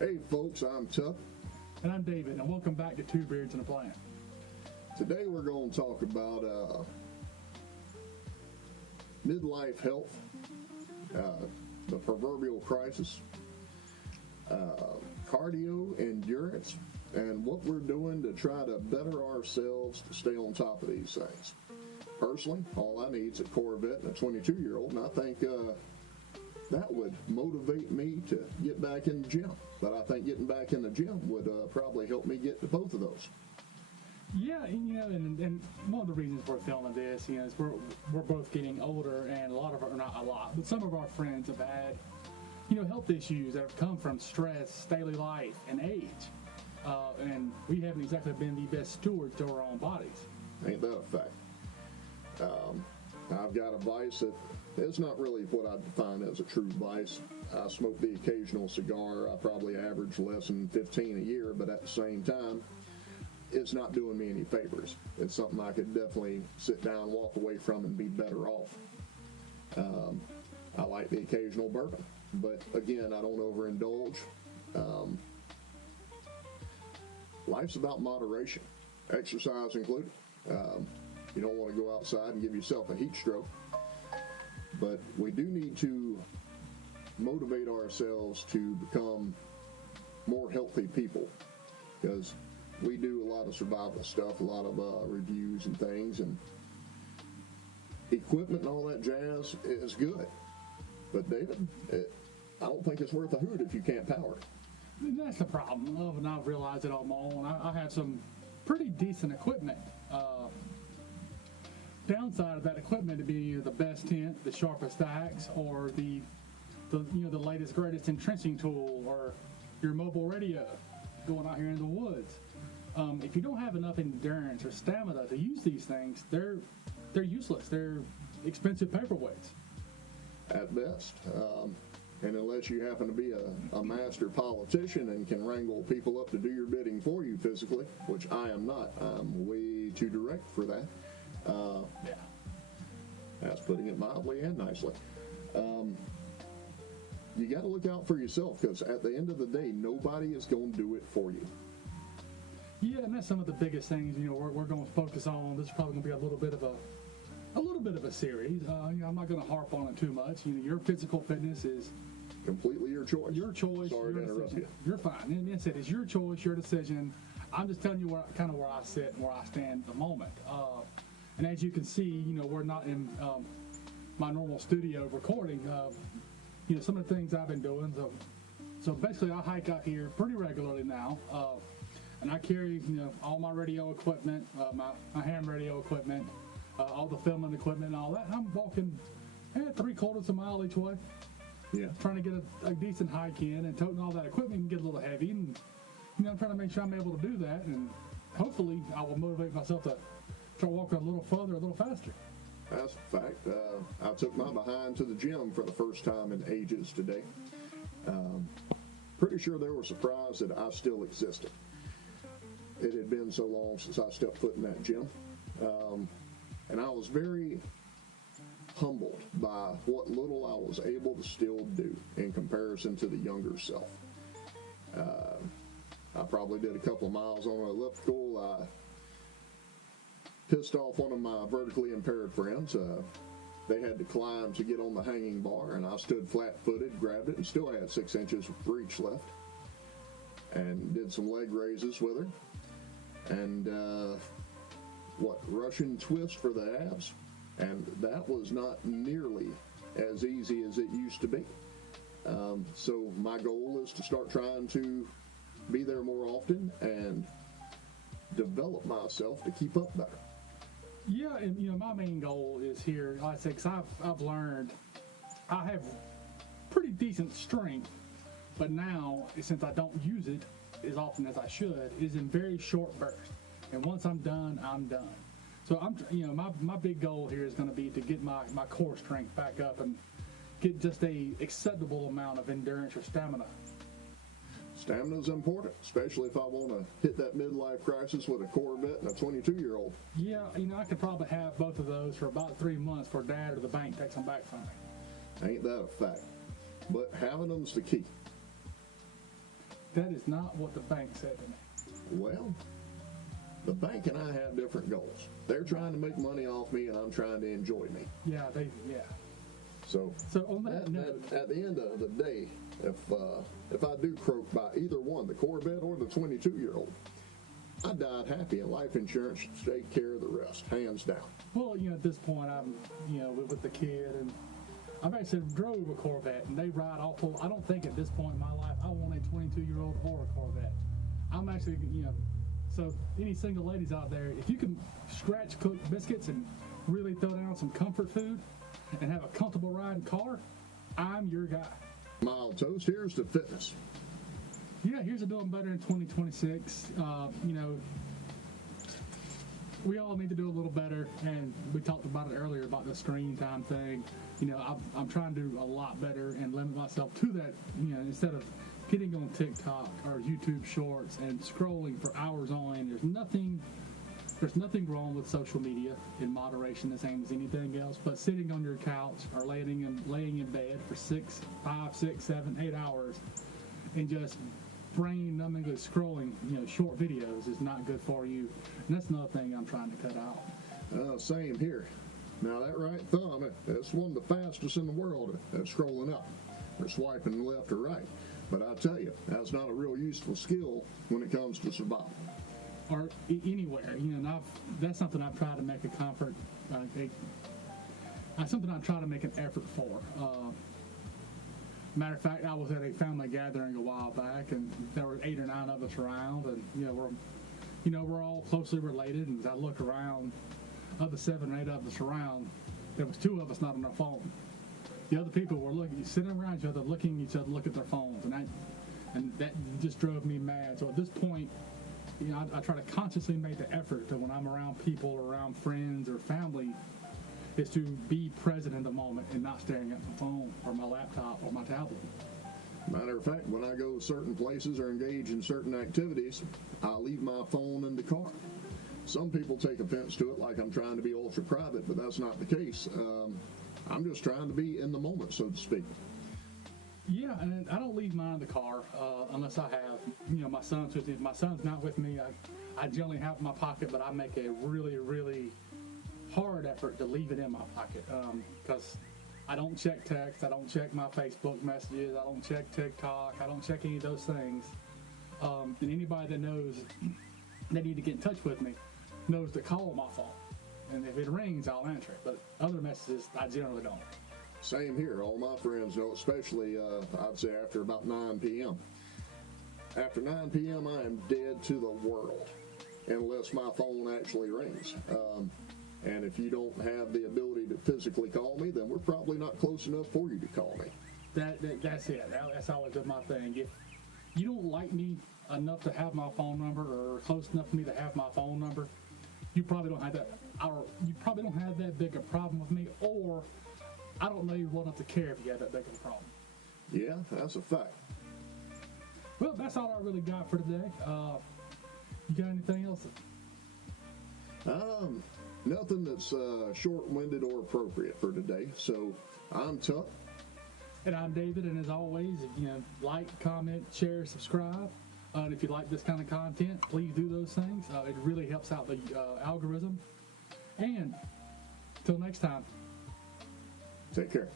Hey folks, I'm Tuck. And I'm David, and welcome back to Two Beards and a Plant. Today we're going to talk about midlife health, the proverbial crisis, cardio endurance, and what we're doing to try to better ourselves to stay on top of these things. Personally, all I need is a Corvette and a 22-year-old, and I think that would motivate me to get back in the gym. But I think getting back in the gym would probably help me get to both of those. Yeah, and one of the reasons we're filming this, is we're both getting older, and a lot of our, not a lot, but some of our friends have had, health issues that have come from stress, daily life, and age. And we haven't exactly been the best stewards to our own bodies. Ain't that a fact? I've got a vice that it's not really what I define as a true vice. I smoke the occasional cigar. I probably average less than 15 a year, but at the same time, it's not doing me any favors. It's something I could definitely sit down, walk away from, and be better off. I like the occasional bourbon, but again, I don't overindulge. Life's about moderation, exercise included. You don't want to go outside and give yourself a heat stroke, but we do need to motivate ourselves to become more healthy people, because we do a lot of survival stuff, a lot of reviews and things, and equipment and all that jazz is good. But David, I don't think it's worth a hoot if you can't power it. That's the problem, and I've realized it on my own. I have some pretty decent equipment. Downside of that equipment to be either the best tent, the sharpest axe, or the latest greatest entrenching tool, or your mobile radio going out here in the woods. If you don't have enough endurance or stamina to use these things, they're useless. They're expensive paperweights At best. And unless you happen to be a master politician and can wrangle people up to do your bidding for you physically, which I am not. I'm way too direct for that. Yeah. That's putting it mildly and nicely. You got to look out for yourself, because at the end of the day, nobody is going to do it for you. Yeah, and that's some of the biggest things. We're going to focus on. This is probably going to be a little bit of a series. I'm not going to harp on it too much. Your physical fitness is Completely your choice. Your choice. Sorry your to interrupt decision. you. You're fine. And it's your choice, your decision. I'm just telling you where I sit and where I stand at the moment. And as you can see, we're not in my normal studio recording. Some of the things I've been doing. So basically, I hike out here pretty regularly now, and I carry all my radio equipment, my ham radio equipment, all the filming equipment, and all that. And I'm walking 3/4 a mile each way. Yeah. Trying to get a decent hike in, and toting all that equipment can get a little heavy, and I'm trying to make sure I'm able to do that, and hopefully I will motivate myself to try walking a little further, a little faster. That's a fact. I took my behind to the gym for the first time in ages today. Pretty sure they were surprised that I still existed. It had been so long since I stepped foot in that gym. And I was very humbled by what little I was able to still do in comparison to the younger self. I probably did a couple of miles on an elliptical. I pissed off one of my vertically impaired friends. They had to climb to get on the hanging bar, and I stood flat-footed, grabbed it, and still had 6 inches of reach left. And did some leg raises with her. And Russian twist for the abs. And that was not nearly as easy as it used to be. So my goal is to start trying to be there more often and develop myself to keep up better. Yeah, and my main goal is here, like I said, because I've learned I have pretty decent strength, but now, since I don't use it as often as I should, is in very short bursts. And once I'm done, I'm done. So my big goal here is going to be to get my core strength back up and get just a acceptable amount of endurance or stamina. Stamina is important, especially if I want to hit that midlife crisis with a Corvette and a 22-year-old. Yeah, I could probably have both of those for about 3 months before Dad or the bank takes them back from me. Ain't that a fact? But having them's the key. That is not what the bank said to me. Well, the bank and I have different goals. They're trying to make money off me, and I'm trying to enjoy me. Yeah. So On that note, at the end of the day, if I do croak by either one, the Corvette or the 22-year-old, I died happy, and life insurance should take care of the rest, hands down. well, at this point, I'm, with the kid, and I've actually drove a Corvette, and they ride awful. I don't think at this point in my life I want a 22-year-old or a Corvette. I'm actually, so any single ladies out there, if you can scratch cook biscuits and really throw down some comfort food and have a comfortable riding car, I'm your guy. Mild toast, here's to fitness. Yeah, here's to doing better in 2026. We all need to do a little better, and we talked about it earlier about the screen time thing. I'm trying to do a lot better and limit myself to that, instead of getting on TikTok or YouTube Shorts and scrolling for hours on end. There's nothing wrong with social media in moderation, the same as anything else, but sitting on your couch or laying in bed for 5, 6, 7, 8 hours and just brain-numbingly scrolling, short videos is not good for you. And that's another thing I'm trying to cut out. Same here. Now that right thumb, it's one of the fastest in the world at scrolling up or swiping left or right. But I tell you, that's not a real useful skill when it comes to survival. Or anywhere, and that's something I've tried to make a comfort, something I try to make an effort for. Matter of fact, I was at a family gathering a while back, and there were 8 or 9 of us around, and we're all closely related. And as I look around, of the 7 or 8 of us around, there was 2 of us not on our phone. The other people were sitting around each other, looking at each other, look at their phones, and that just drove me mad. So at this point, I try to consciously make the effort to, when I'm around people or around friends or family, is to be present in the moment and not staring at my phone or my laptop or my tablet. Matter of fact, when I go to certain places or engage in certain activities, I leave my phone in the car. Some people take offense to it, like I'm trying to be ultra private, but that's not the case. I'm just trying to be in the moment, so to speak. Yeah, and I don't leave mine in the car unless I have, my son's with me. If my son's not with me, I generally have it in my pocket, but I make a really, really hard effort to leave it in my pocket because I don't check text, I don't check my Facebook messages, I don't check TikTok, I don't check any of those things. And anybody that knows they need to get in touch with me knows to call my phone. And if it rings, I'll answer it. But other messages, I generally don't. Same here. All my friends know, especially, I'd say after about 9 p.m. After 9 p.m., I am dead to the world unless my phone actually rings. And if you don't have the ability to physically call me, then we're probably not close enough for you to call me. That's it. That's always been my thing. If you don't like me enough to have my phone number or close enough for me to have my phone number, you probably don't have that. Or you probably don't have that big a problem with me, or I don't know you well enough to care if you have that big of a problem. Yeah, that's a fact. Well, that's all I really got for today. You got anything else? Nothing that's short-winded or appropriate for today. So I'm Tuck. And I'm David, and as always, like, comment, share, subscribe. And if you like this kind of content, please do those things. It really helps out the algorithm. And until next time. Take care.